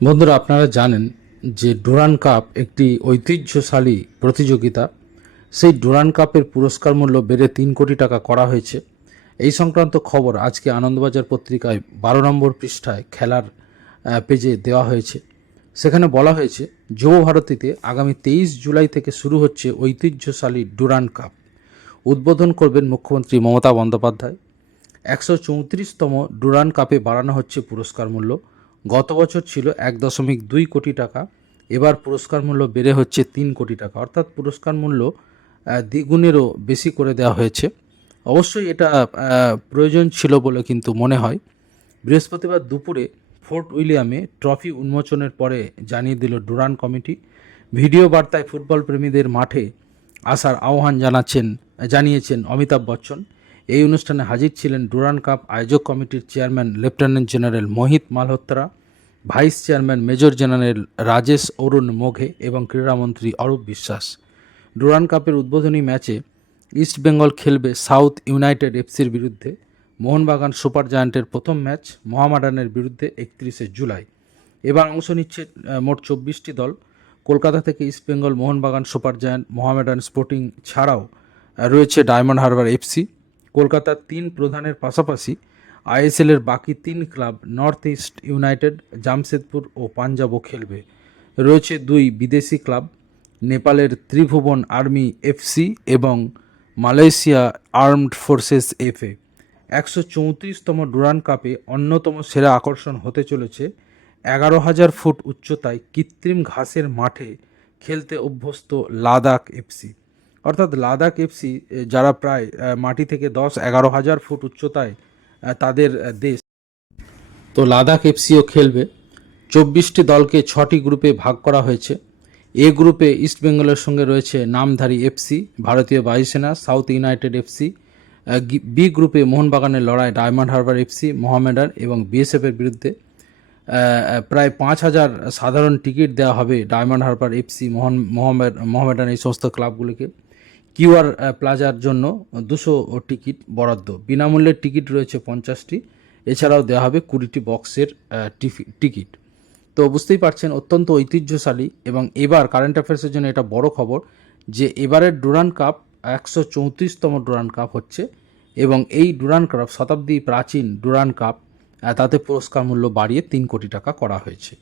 বন্ধুরা, আপনারা জানেন যে ডুরান কাপ একটি ঐতিহ্যশালী প্রতিযোগিতা। সেই ডুরান কাপের পুরস্কার মূল্য বেড়ে তিন কোটি টাকা করা হয়েছে। এই সংক্রান্ত খবর আজকে আনন্দবাজার পত্রিকায় বারো নম্বর পৃষ্ঠায় খেলার পেজে দেওয়া হয়েছে। সেখানে বলা হয়েছে, যুব ভারতীতে আগামী তেইশ জুলাই থেকে শুরু হচ্ছে ঐতিহ্যশালী ডুরান কাপ। উদ্বোধন করবেন মুখ্যমন্ত্রী মমতা বন্দ্যোপাধ্যায়। একশো চৌত্রিশতম ডুরান কাপে বাড়ানো হচ্ছে পুরস্কার মূল্য। গত বছর ছিল এক দশমিক দুই কোটি টাকা, এবার পুরস্কার মূল্য বেড়ে হচ্ছে তিন কোটি টাকা। অর্থাৎ পুরস্কার মূল্য দ্বিগুণেরও বেশি করে দেওয়া হয়েছে। অবশ্যই এটা প্রয়োজন ছিল বলে কিন্তু মনে হয়। বৃহস্পতিবার দুপুরে ফোর্ট উইলিয়ামে ট্রফি উন্মোচনের পরে জানিয়ে দিল ডুরান কমিটি। ভিডিও বার্তায় ফুটবল প্রেমীদের মাঠে আসার আহ্বান জানাচ্ছেন, জানিয়েছেন অমিতাভ বচ্চন। এই অনুষ্ঠানে হাজির ছিলেন ডুরান কাপ আয়োজক কমিটির chairman, lieutenant general Mohit Malhotra, vice chairman major general Rajesh Arun Moghe এবং ক্রীড়ামন্ত্রী অরূপ বিশ্বাস। ডুরান কাপের উদ্বোধনী ম্যাচে ইস্ট বেঙ্গল খেলবে সাউথ ইউনাইটেড এফসির বিরুদ্ধে। মোহনবাগান সুপার জায়ান্টের প্রথম ম্যাচ মোহামেডানের বিরুদ্ধে একত্রিশে জুলাই। এবার অংশ নিচ্ছে মোট চব্বিশটি দল। কলকাতা থেকে East Bengal, Mohun Bagan Super Giant, Mohammedan Sporting ছাড়াও রয়েছে ডায়মন্ড হারবার এফসি। কলকাতার তিন প্রধানের পাশাপাশি আইএসএলের বাকি তিন club North East United, Jamshedpur ও পাঞ্জাবও খেলবে। রয়েছে দুই বিদেশি ক্লাব, নেপালের ত্রিভুবন আর্মি এফসি এবং মালয়েশিয়া আর্মড ফোর্সেস এফএ একশো চৌত্রিশতম ডুরান কাপে অন্যতম সেরা আকর্ষণ হতে চলেছে এগারো হাজার ফুট উচ্চতায় কৃত্রিম ঘাসের মাঠে খেলতে অভ্যস্ত লাদাখ এফসি অর্থাৎ লাদাখ এফসি যারা প্রায় মাটি থেকে দশ, এগারো হাজার ফুট উচ্চতায় তাদের দেশ। তো লাদাখ এফসিও খেলবে। চব্বিশটি দলকে ছটি গ্রুপে ভাগ করা হয়েছে। এ গ্রুপে ইস্ট বেঙ্গলের সঙ্গে রয়েছে নামধারী এফসি, ভারতীয় বায়ুসেনা, সাউথ ইউনাইটেড এফসি বি গ্রুপে মোহনবাগানের লড়াই ডায়মন্ড হারবার এফসি, মোহামেডান এবং বিএসএফের বিরুদ্ধে। প্রায় পাঁচ হাজার সাধারণ টিকিট দেওয়া হবে Diamond Harbour FC, Mohan, Mohammed, Mohammedan এই সমস্ত ক্লাবগুলিকে। কিউআর প্লাজার জন্য দুশো টিকিট বরাদ্দ। বিনামূল্যের টিকিট রয়েছে পঞ্চাশটি। এছাড়াও দেওয়া হবে কুড়িটি বক্সের টিকিট। তো বুঝতেই পারছেন, অত্যন্ত ঐতিহ্যশালী এবং এবার কারেন্ট অ্যাফেয়ার্সের জন্য এটা বড় খবর যে এবারের ডুরান কাপ একশো চৌত্রিশতম ডুরান কাপ হচ্ছে এবং এই ডুরান কাপ শতাব্দী প্রাচীন ডুরান কাপ তাতে পুরস্কার মূল্য বাড়িয়ে তিন কোটি টাকা করা হয়েছে।